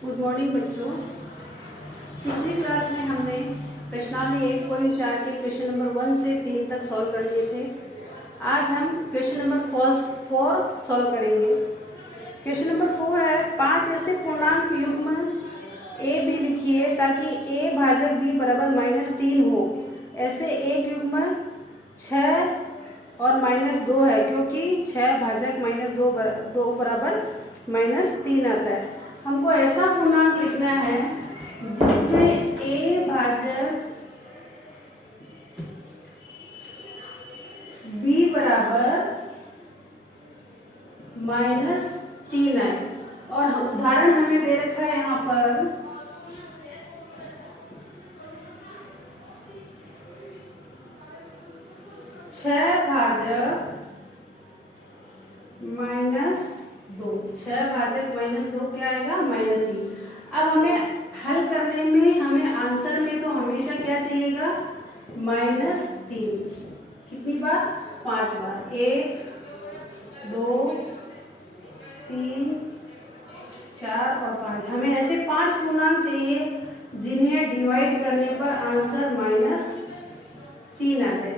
Good morning बच्चों। पिछली class में हमने प्रश्नावली 1.4 के क्वेश्चन नंबर 1 से 3 तक सॉल्व कर लिए थे। आज हम क्वेश्चन नंबर 4 सॉल्व करेंगे। क्वेश्चन नंबर 4 है 5 ऐसे पूर्णांक युग्म ए बी लिखिए ताकि a भाजक b बराबर -3 हो। ऐसे एक युग्म 6 और -2 है क्योंकि 6 भाजक -2 बराबर -3 आता है। हमको ऐसा पूर्णांक लिखना है जिसमें a भाजक b बराबर -3 है। और उदाहरण हमें दे रखा है यहाँ पर 6 भाजक -2 क्या आएगा -3। अब हमें हल करने में हमें आंसर में तो हमेशा क्या चाहिएगा -3। कितनी बार 5 बार 1 2 3 4 और 5। हमें ऐसे 5 पूर्णांक चाहिए जिन्हें डिवाइड करने पर आंसर -3 आ जाए।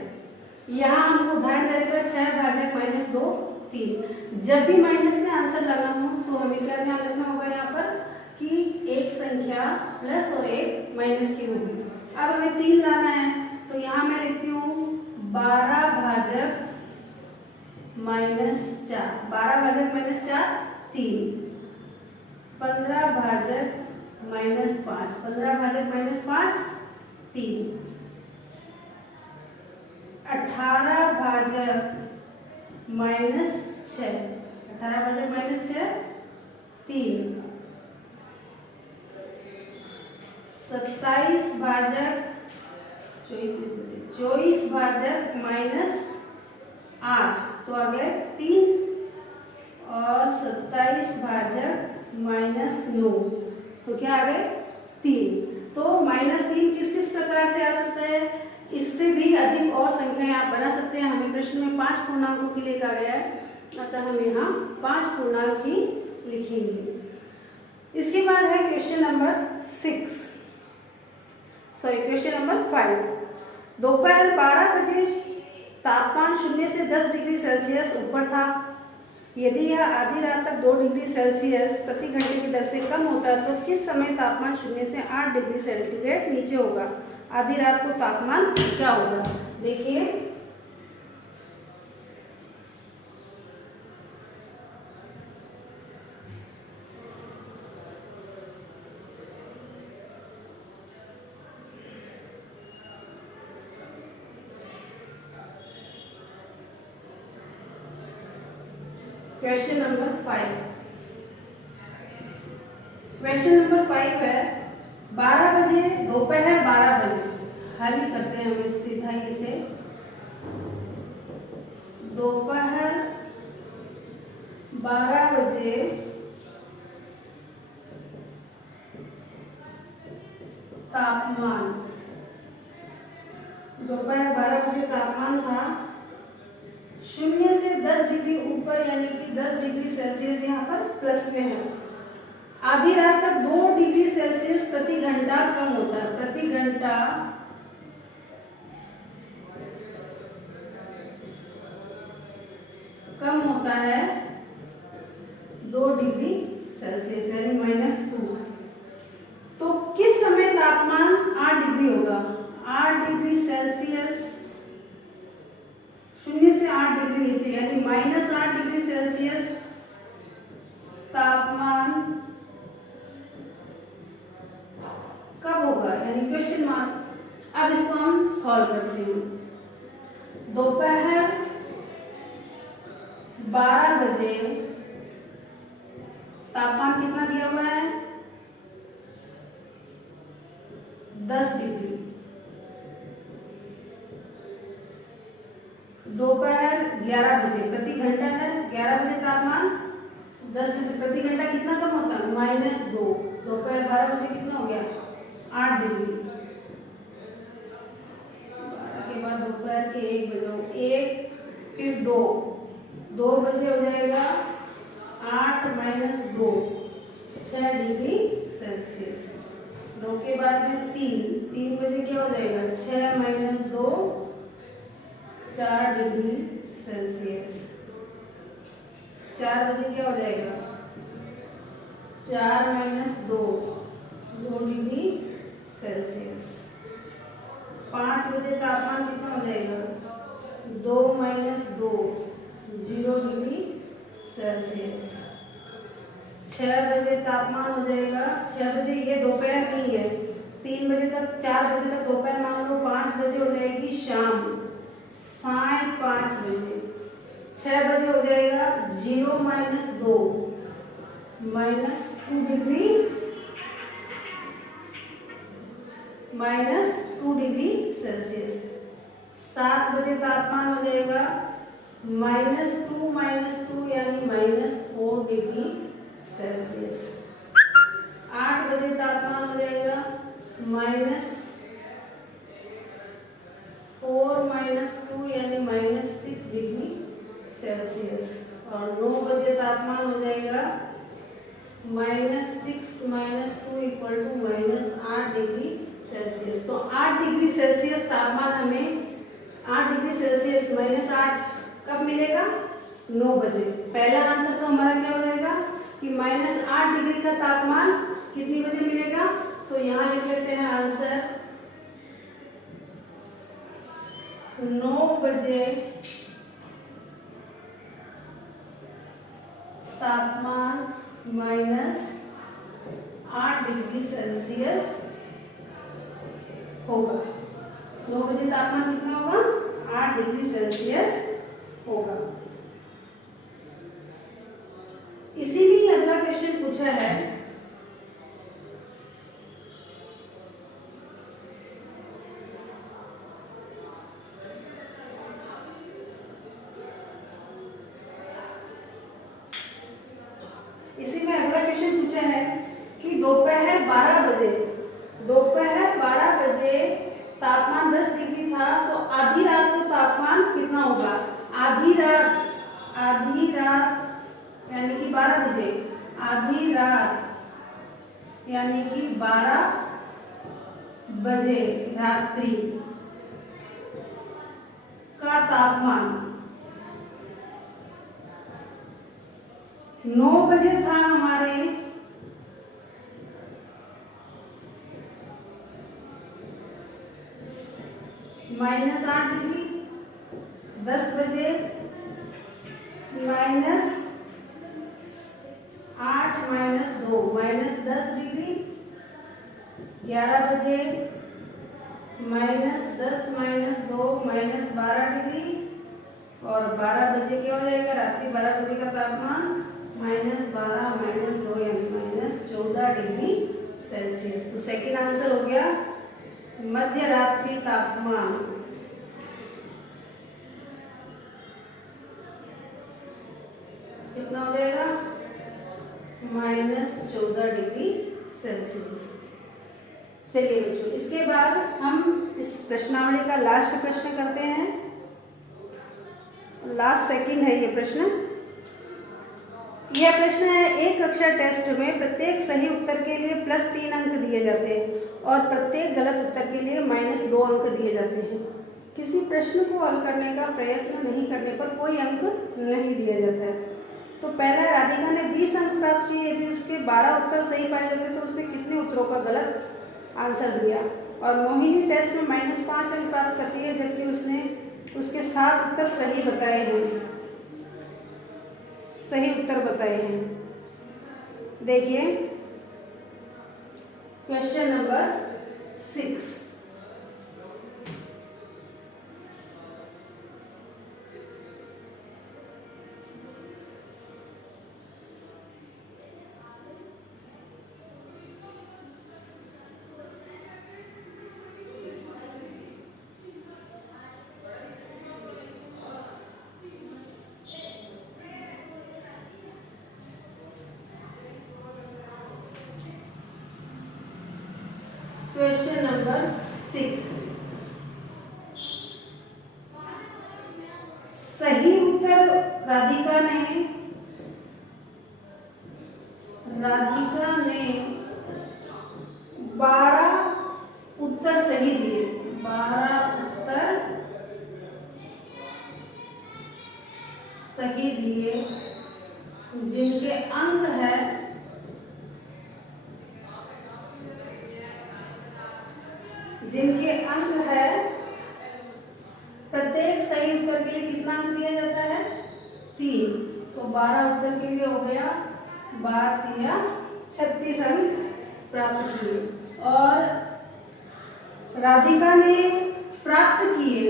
यहाँ हमको उदाहरण देगा 6 भाजक -2 3। जब भी माइनस का आंसर लाना हो तो हमें क्या ध्यान रखना होगा यहाँ पर कि एक संख्या प्लस और एक माइनस की होगी। अब हमें 3 लाना है तो यहाँ मैं लिखती हूँ 12 भाजक -4। 12 भाजक -4 3। 15 भाजक -5। 15 भाजक -5 3। 18 भाजक -6। 18 भाजक -6 3। 27 भाजक 24 भाजक -8 तो आ गए 3। और 27 भाजक -9 तो क्या आ गए 3। तो -3 किस किस प्रकार से आ सकता है, इससे भी अधिक और संख्याएं आप बना सकते हैं। हमें प्रश्न में 5 पूर्णांकों के लिए कहा गया है, अतः हम यहाँ 5 पूर्णांक ही लिखेंगे। इसके बाद है क्वेश्चन नंबर 5। दोपहर 12 बजे तापमान 0 से 10 डिग्री सेल्सियस ऊपर था। यदि यह आधी रात तक 2 डिग्री सेल्सियस प्रति घंटे की दर से कम होता है तो किस समय तापमान 0 से 8 डिग्री सेंटीग्रेड नीचे होगा। आधी रात को तापमान क्या होगा, देखिए क्वेश्चन नंबर 5। क्वेश्चन नंबर 5 है 12 बजे दोपहर 12 बजे हल ही करते हैं हमें सीधा ही से। दोपहर 12 बजे तापमान, दोपहर 12 बजे तापमान था 0 से 10 डिग्री ऊपर, यानी कि 10 डिग्री सेल्सियस यहाँ पर प्लस में है। आधी रात तक 2 डिग्री सेल्सियस प्रति घंटा कम होता है। प्रति घंटा कम होता है 2 डिग्री सेल्सियस यानी -2। तो किस समय तापमान 8 डिग्री होगा। 8 डिग्री सेल्सियस 0 से 8 डिग्री नीचे यानी -8 डिग्री सेल्सियस तापमान कब होगा, यानी क्वेश्चन मार्क। अब इसको हम सॉल्व करते हैं। दोपहर 12 बजे तापमान कितना दिया हुआ है 10 डिग्री। दोपहर 11 बजे प्रति घंटा है 11 बजे तापमान 10 से प्रति घंटा कितना कम होता है -2। दोपहर 12 बजे कितना हो गया 8 डिग्री। 12 के बाद दोपहर के 1 बजे 1 फिर 2 बजे हो जाएगा 8 - 2 6 डिग्री सेल्सियस। 2 के बाद में 3 बजे क्या हो जाएगा 6 माइनस 2 4 डिग्री सेल्सियस। 4 बजे क्या हो जाएगा 4 माइनस 2 डिग्री सेल्सियस। 5 बजे तापमान कितना हो जाएगा 2 माइनस 2 0 डिग्री सेल्सियस। 6 बजे तापमान हो जाएगा 6 बजे, ये दोपहर नहीं है, 3 बजे तक 4 बजे तक दोपहर मान लो, 5 बजे हो जाएगी शाम, साढ़े 5 बजे। 6 बजे हो जाएगा 0 माइनस 2 माइनस 2 डिग्री सेल्सियस। 7 बजे तापमान हो जाएगा -2 यानी -4 डिग्री सेल्सियस। 8 बजे तापमान हो जाएगा -4 -2 यानी -6 डिग्री सेल्सियस। और 9 बजे तापमान हो जाएगा -6 - 2 = -8 डिग्री सेल्सियस। तो 8 डिग्री सेल्सियस तापमान हमें 8 डिग्री सेल्सियस -8 कब मिलेगा 9 बजे। पहला आंसर तो हमारा क्या हो जाएगा कि -8 डिग्री का तापमान कितनी बजे मिलेगा, तो यहाँ लिख लेते हैं आंसर 9 बजे तापमान -8 डिग्री सेल्सियस होगा। 9 बजे तापमान कितना होगा 8 डिग्री सेल्सियस होगा। इसीलिए अगला क्वेश्चन पूछा है कि दोपहर 12 बजे तापमान 10 डिग्री था, तो आधी रात को तापमान कितना होगा। आधी रात यानी कि 12 बजे, आधी रात यानी कि 12 बजे रात्रि का तापमान 9 बजे था हमारे -8 डिग्री, 10 बजे -8 - 2 -10 डिग्री, 11 बजे -10 - 2 -12 डिग्री, और 12 बजे क्या हो जाएगा रात्रि 12 बजे का तापमान -12 - 2 यानी -14 डिग्री सेल्सियस। तो सेकेंड आंसर हो गया मध्य रात्रि तापमान कितना हो जाएगा -14 डिग्री सेल्सियस। चलिए बच्चों, इसके बाद हम इस प्रश्नावली का लास्ट प्रश्न करते हैं। लास्ट सेकंड है ये प्रश्न। यह प्रश्न है, एक कक्षा टेस्ट में प्रत्येक सही उत्तर के लिए +3 अंक दिए जाते हैं और प्रत्येक गलत उत्तर के लिए -2 अंक दिए जाते हैं। किसी प्रश्न को हल करने का प्रयत्न नहीं करने पर कोई अंक नहीं दिया जाता है। तो पहला, राधिका ने 20 अंक प्राप्त किए। यदि उसके 12 उत्तर सही पाए जाते तो उसने कितने उत्तरों का गलत आंसर दिया। और मोहिनी टेस्ट में -5 अंक प्राप्त करती है, जबकि उसने उसके 7 उत्तर सही बताए हैं, सही उत्तर बताए हैं। देखिए question number 6। Question number Radhika ने 12 उत्तर सही दिए, 12 उत्तर सही दिए, जिनके अंक है प्रत्येक सही उत्तर के लिए कितना अंक दिया जाता है? 3। तो 12 उत्तर के लिए हो गया 12 या 36 अंक प्राप्त किए। और राधिका ने प्राप्त किए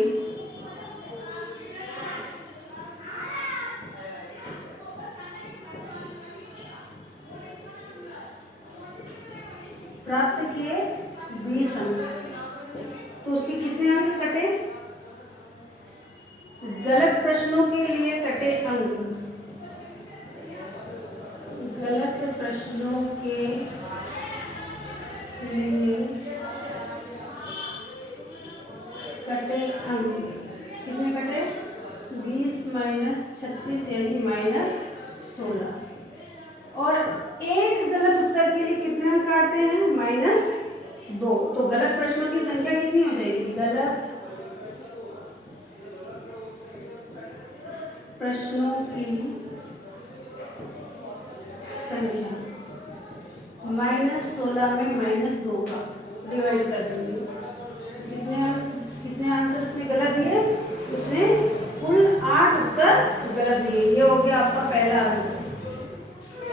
20 अंक। तो उसके कितने अंक कटे? गलत प्रश्नों के लिए कटे अंक, गलत प्रश्नों के लिए कटे अंक कितने कटे? 20 - 36 यानी -16। और एक गलत उत्तर के लिए कितने अंक काटते हैं? -2। तो गलत प्रश्नों की संख्या कितनी हो जाएगी? गलत प्रश्नों की संख्या -16 में -2 का डिवाइड कर देंगे। कितने आंसर उसने गलत दिए? उसने कुल 8 उत्तर गलत दिए। ये हो गया आपका पहला आंसर।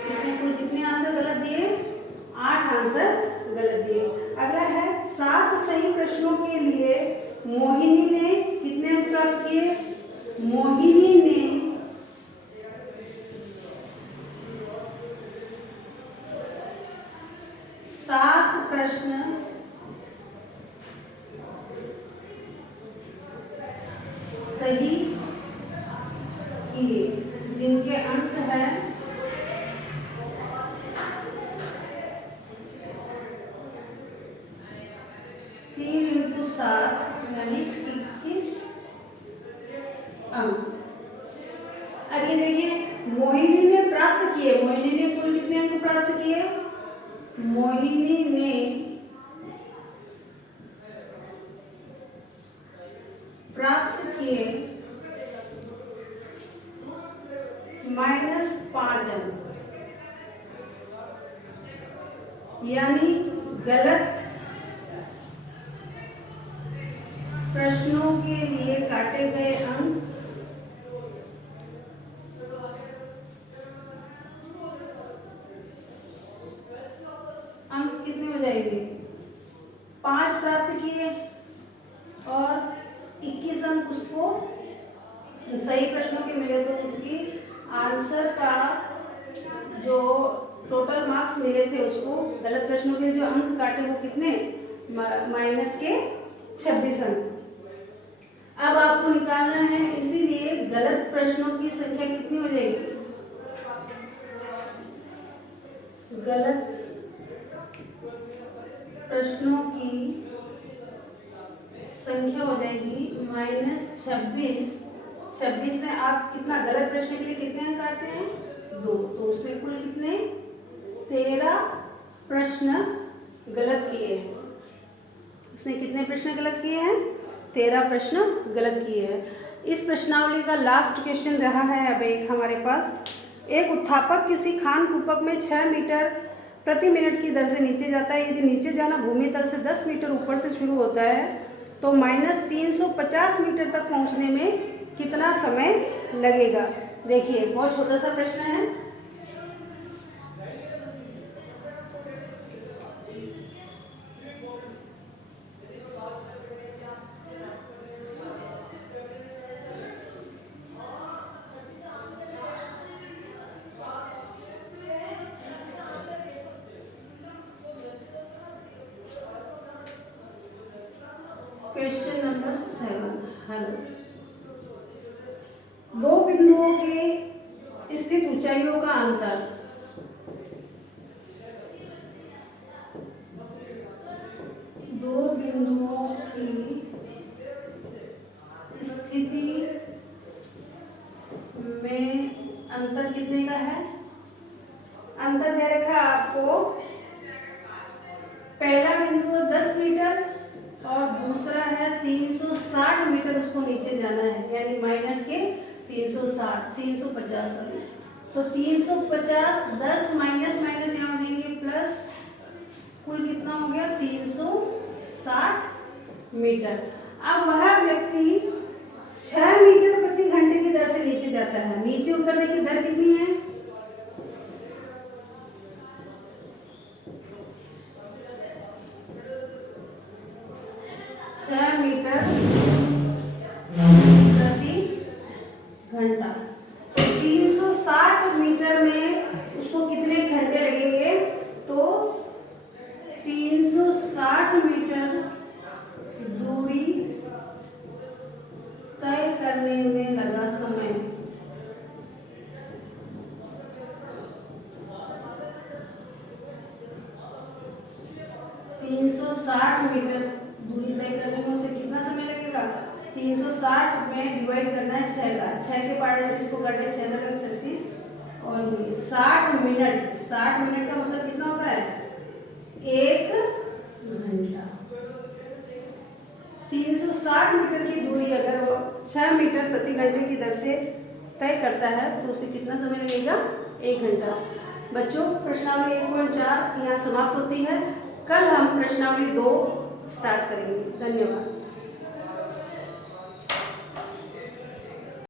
उसने कुल कितने आंसर गलत दिए? 8 आंसर गलत दिए। अगला है 7 सही प्रश्नों के लिए मोहिनी ने कितने अंक प्राप्त किए? मोहिनी ने 7 प्रश्न सही किए, जिनके अंक है 3 × 7 यानी 21 अंक। अब ये देखिए मोहिनी ने प्राप्त किए, मोहिनी ने कुल कितने अंक प्राप्त किए? मोहिनी ने प्राप्त किए -5 अंक, यानी गलत प्रश्नों के लिए काटे गए अंक कितने हो जाएंगे? 5 प्राप्त किए और 21 अंक उसको सही प्रश्नों के मिले, तो उनकी आंसर का जो टोटल मार्क्स मिले थे उसको गलत प्रश्नों के जो अंक काटे वो कितने? -26 अंक। अब आपको निकालना है, इसीलिए गलत प्रश्नों की संख्या कितनी हो जाएगी? गलत प्रश्नों की संख्या हो जाएगी -26। 26 में आप कितना गलत प्रश्न के लिए कितने अंक काटते हैं? 2। तो उसमें कुल कितने? 13 प्रश्न गलत किए हैं। उसने कितने प्रश्न गलत किए हैं? 13 प्रश्न गलत किए हैं। इस प्रश्नावली का लास्ट क्वेश्चन रहा है अब एक हमारे पास। एक उत्थापक किसी खान कूपक में 6 मीटर प्रति मिनट की दर से नीचे जाता है। यदि नीचे जाना भूमि तल से 10 मीटर ऊपर से शुरू होता है तो -350 मीटर तक पहुंचने में कितना समय लगेगा? देखिए बहुत छोटा सा प्रश्न है। Question number 7 hello. 2 बिंदुओं के स्थित ऊंचाइयों का अंतर स्थिति में अंतर कितने का है? अंतर दे रखा आपको पहला बिंदु है 10 मीटर और दूसरा है 360 मीटर, उसको नीचे जाना है, यानी माइनस के 360 350 तो 350 10 माइनस माइनस यहाँ देंगे प्लस, कुल कितना हो गया 360 मीटर। अब वह व्यक्ति 6 मीटर प्रति घंटे की दर से नीचे जाता है। नीचे उतरने की दर कितनी है? 6 मीटर प्रति घंटा। 360 मीटर में उसको कितने घंटे लगेंगे? तो 360 मीटर दूरी तय करने में लगा समय। तीन सौ 360 मीटर दूरी तय करने में उसे कितना समय लगेगा? 360 में डिवाइड करना है 6 का, 6 के पाड़े से इसको काटे, 6 लगा 36 और ये 60 मिनट। 60 मिनट का मतलब कितना होता है? 1 घंटा। 360 मीटर की दूरी अगर वो 6 मीटर प्रति घंटे की दर से तय करता है तो उसे कितना समय लगेगा? 1 घंटा। बच्चों, प्रश्नावली 1.4 यहाँ समाप्त होती है। कल हम प्रश्नावली 2 स्टार्ट करेंगे। धन्यवाद।